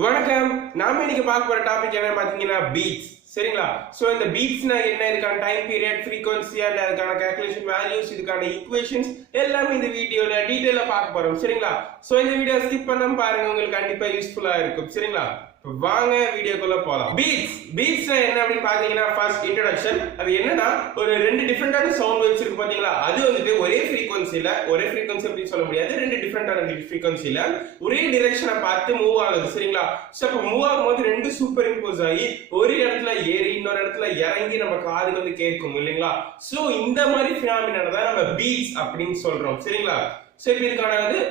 வணக்கம். நாம இன்னைக்கு பார்க்க போற டாபிக் என்ன பாத்தீங்கன்னா பீட்ஸ். சரிங்களா? சோ இந்த பீட்ஸ்னா என்ன, இதுக்கான டைம் பீரியட், ஃப்ரீக்வன்சி அண்ட் அதுக்கான கால்குலேஷன் வேல்யூஸ், இதுக்கான ஈக்குவேஷன்ஸ் எல்லாமே இந்த வீடியோல டீடைலா பார்க்க போறோம். சரிங்களா? சோ இந்த வீடியோ ஸ்கிப் பண்ணாம பாருங்க, உங்களுக்கு கண்டிப்பா யூஸ்ஃபுல்லா இருக்கும். சரிங்களா? வாங்க வீடியோக்குள்ள போலாம். பீட்ஸ் என்ன அப்படின்னு பாத்தீங்கன்னா ஃபர்ஸ்ட் இன்ட்ரோடக்ஷன். அது என்னன்னா ஒரு ரெண்டு டிஃபரெண்டான சவுண்ட் வேவ்ஸ் இருக்கு பாத்தீங்களா, அது வந்துட்டு ஒரே ஃப்ரீக்வன்சி அப்படின்னு சொல்ல முடியாது, ரெண்டு டிஃபரெண்டான ஃப்ரீக்வன்சில ஒரே டைரக்ஷனை பார்த்து மூவ் ஆகுது. சரிங்களா? சோ அப்ப மூவ் ஆகும்போது ரெண்டு சூப்பர் இம்போஸ் ஆகி ஒரு இடத்துல ஏறி இன்னொரு இடத்துல இறங்கி நம்ம காதுக்கு வந்து கேட்கும் இல்லைங்களா? சோ இந்த மாதிரி பினாமினா தான் நம்ம பீட்ஸ் அப்படின்னு சொல்றோம். சரிங்களா? சோ இப்ப இதுக்கான வந்து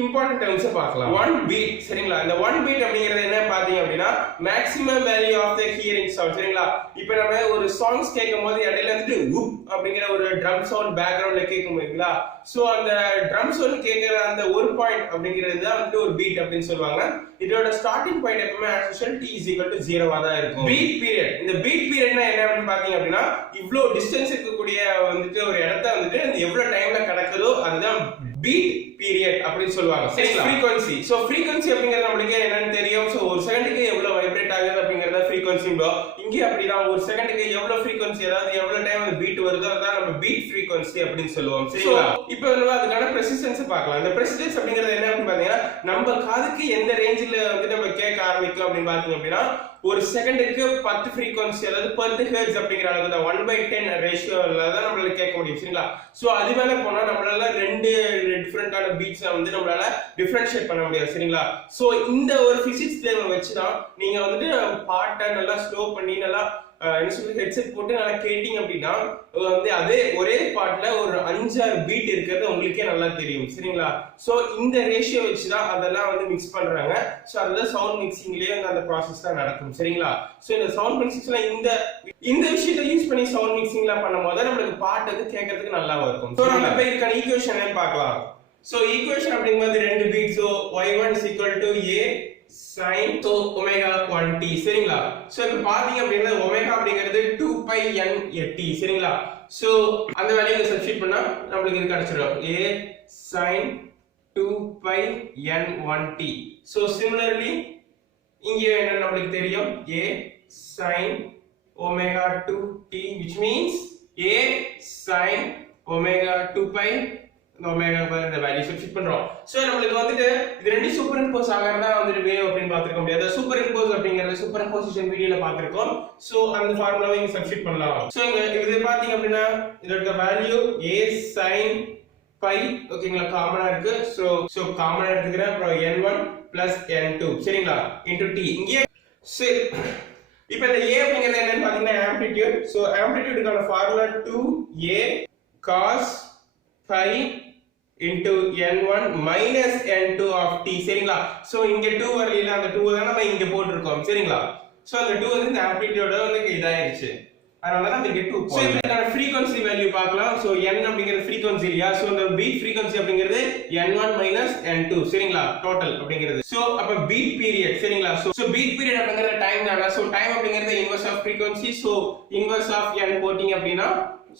இம்பார்ட்டன்ட் டேர்ம்ஸ் பார்க்கலாம். One beat. சரிங்களா? இந்த ஒன் பீட் அப்படிங்கிறது என்ன பாத்தீங்க அப்படின்னா maximum value of the hearing sound. சரிங்களா? இப்போ நம்ம ஒரு சாங்ஸ் கேட்கும்போது இடையில வந்துட்டு உப் அப்படிங்கிற ஒரு ட்ரம் சவுண்ட் பேக்ரவுண்ட்ல கேட்கும் இல்லைங்களா? சோ அந்த ட்ரம் சவுண்ட் கேட்கிற அந்த ஒரு பாயிண்ட் அப்படிங்கிறது தான் வந்து ஒரு பீட் அப்படின்னு சொல்லுவாங்க. இதோட ஸ்டார்டிங் பாயிண்ட் எப்பவுமே as usual t is equal to 0 தான் இருக்கும். Beat period. இந்த பீட் பீரியட்னா என்ன அப்படின்னு பாத்தீங்க அப்படின்னா இவ்ளோ டிஸ்டன்ஸ் இருக்கக்கூடிய வந்துட்டு ஒரு இடத்தை வந்துட்டு எவ்வளவு டைம்ல கடக்குதோ அதுதான் பீட் பீரியட் அப்படின்னு சொல்லுவாங்க. ஃப்ரீக்வன்சி. சோ ஃப்ரீக்வன்சி அப்படிங்கிறது நம்மளுக்கு என்னன்னு தெரியும். சோ ஒரு செகண்டுக்கு எவ்வளவு வைப்ரேட் ஆகுது அப்படிங்கறத ஃப்ரீக்வன்சி. இங்கே அப்படிதான் ஒரு செகண்டுக்கு எவ்வளவு ஃப்ரீக்வன்சி, அதாவது எவ்வளவு டைம் அந்த பீட் வருதோ அதான் நம்ம பீட் ஃப்ரீக்வன்சி அப்படின்னு சொல்லுவோம். சரிங்களா? இப்போ அதுக்கான பிரசிஸ்டன்ஸ் பார்க்கலாம். இந்த பிரசிஸ்டன்ஸ் அப்படிங்கிறது என்ன அப்படின்னு பாத்தீங்கன்னா நம்ம காதுக்கு எந்த ரேஞ்சில வந்து நம்ம கேட்க ஆரம்பிக்கும் அப்படின்னு பாத்தீங்க அப்படின்னா ஒரு செகண்டுக்கு 10 ஃப்ரீக்வன்சி, அதாவது 10 ஹெர்ட்ஸ் அப்படிங்கிற அளவுக்கு தான் 1/10 ரேஷியோல தான் நம்மளால கேட்க முடியும். சரிங்களா? சோ அது மேல போனா நம்மளால ரெண்டு டிஃபரெண்டான பீட்ஸ் வந்து நம்மளால டிஃபரன்ஷியேட் பண்ண முடியாது. சரிங்களா? சோ இந்த ஒரு பிசிக்ஸ் டேர்மை வச்சு தான் நீங்க வந்துட்டு பாட்டை நல்லா ஸ்லோ பண்ணி நல்லா ஹெட்செட் போட்டு நல்லா கேட்டீங்க அப்படின்னா வந்து அதே ஒரே பாட்டுல ஒரு 5-6 பீட் இருக்கிறது உங்களுக்கே நல்லா தெரியும். சரிங்களா? சோ இந்த ரேஷியோ வச்சுதான் அதெல்லாம் வந்து மிக்ஸ் பண்றாங்க. சோ அதுதான் சவுண்ட் மிக்சிங்லயே அந்த ப்ராசஸ் தான் நடக்கும். சரிங்களா? சோ இந்த சவுண்ட் மிக்சிங்ல இந்த விஷயத்தை யூஸ் பண்ணி சவுண்ட் மிக்சிங்ல பண்ணும்போது நம்மளுக்கு பாட்டு வந்து கேட்கறதுக்கு நல்லா இருக்கும். சோ நம்ம இப்ப இதுக்கான ஈக்குவேஷன் பார்க்கலாம். சோ ஈக்குவேஷன் அப்படிங்கும்போது ரெண்டு beat. So y1 is equal to a sin so omega 1t. சரிங்களா? சோ இப்ப பாத்தீங்க அப்படினா omega அப்படிங்கிறது 2 pi n t. சரிங்களா? சோ அந்த வேல்யூவை சப்ஸ்டிட்யூட் பண்ணா நமக்கு இது கிடைச்சிரும் a sin 2 pi n 1t. So similarly இங்க என்ன நமக்கு தெரியும் a sin omega 2t, which means a sin omega 2 pi omega இந்த வேல்யூ சப்ஸ்டிட்யூட் பண்றோம். சோ நமக்கு வந்துட்டு இது ரெண்டு சூப்பர் இம்போஸ் ஆகறதா வந்துட்டு வேவ் அப்படினு பாத்துக்க முடியாது. சூப்பர் இம்போஸ் அப்படிங்கறது சூப்பர் இம்போசிஷன் வீடியோல பாத்துறோம். சோ அந்த ஃபார்முலாவை இங்க சப்ஸ்டிட்யூட் பண்ணலாம். சோ இங்க இது பாத்தீங்க அப்படினா இதோட வேல்யூ a sin pi ஓகேங்களா, காமனா இருக்கு. சோ காமனா எடுத்துக்கிறேன். அப்புறம் n1 n2 சரிங்களா into t. இங்க சரி இப்போ இந்த a அப்படிங்கிறது என்னன்னு பாத்தீங்கன்னா ஆம்ப்ளிட்யூட். சோ ஆம்ப்ளிட்யூடுக்கான formula 2a cos pi into n1 minus n2 of t. சரிங்களா? சோ இங்க 2 வரல, அந்த 2 தான் நம்ம இங்க போட்டுருக்கோம். சரிங்களா? சோ அந்த 2 வந்து இந்த ஆம்ப்ளிட்யூடோட வந்து இதாயிருச்சு, அதனால தான் இங்க 2 போடுறோம். சோ இதுக்கான ஃப்ரீக்வன்சி வேல்யூ பார்க்கலாம். சோ n அப்படிங்கிறது ஃப்ரீக்வன்சி இல்லையா? சோ இந்த பீட் ஃப்ரீக்வன்சி அப்படிங்கிறது n1 minus n2. சரிங்களா? டோட்டல் அப்படிங்கிறது. சோ அப்ப பீட் பீரியட். சரிங்களா? சோ பீட் பீரியட் அப்படிங்கிறது டைம் தான. சோ டைம் அப்படிங்கிறது inverse of frequency. So inverse of n போட்டிங்க அப்படினா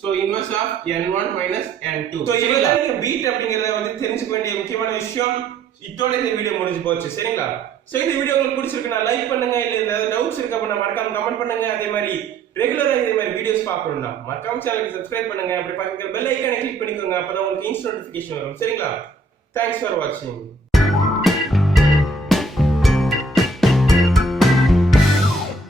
so inverse of n1 minus n2. so இதெல்லாம் நீங்க பீட் அப்படிங்கறத வந்து தெரிஞ்சுக்க வேண்டிய முக்கியமான விஷயம். இதோட இந்த வீடியோ முடிஞ்சு போச்சு. சரிங்களா? சோ இந்த வீடியோ உங்களுக்கு பிடிச்சிருக்குனா லைக் பண்ணுங்க. இல்ல ஏதாவது டவுட்ஸ் இருக்கு அப்படினா மறக்காம கமெண்ட் பண்ணுங்க. அதே மாதிரி ரெகுலரா இதே மாதிரி வீடியோஸ் பார்க்கணும்னா மறக்காம சேனலுக்கு சப்ஸ்கிரைப் பண்ணுங்க. அப்படி பக்கத்துல பெல் ஐகானை கிளிக் பண்ணிக்கோங்க. அப்பதான் உங்களுக்கு இன்ஸ்டன்ட் நோட்டிஃபிகேஷன் வரும். சரிங்களா? Thanks for watching.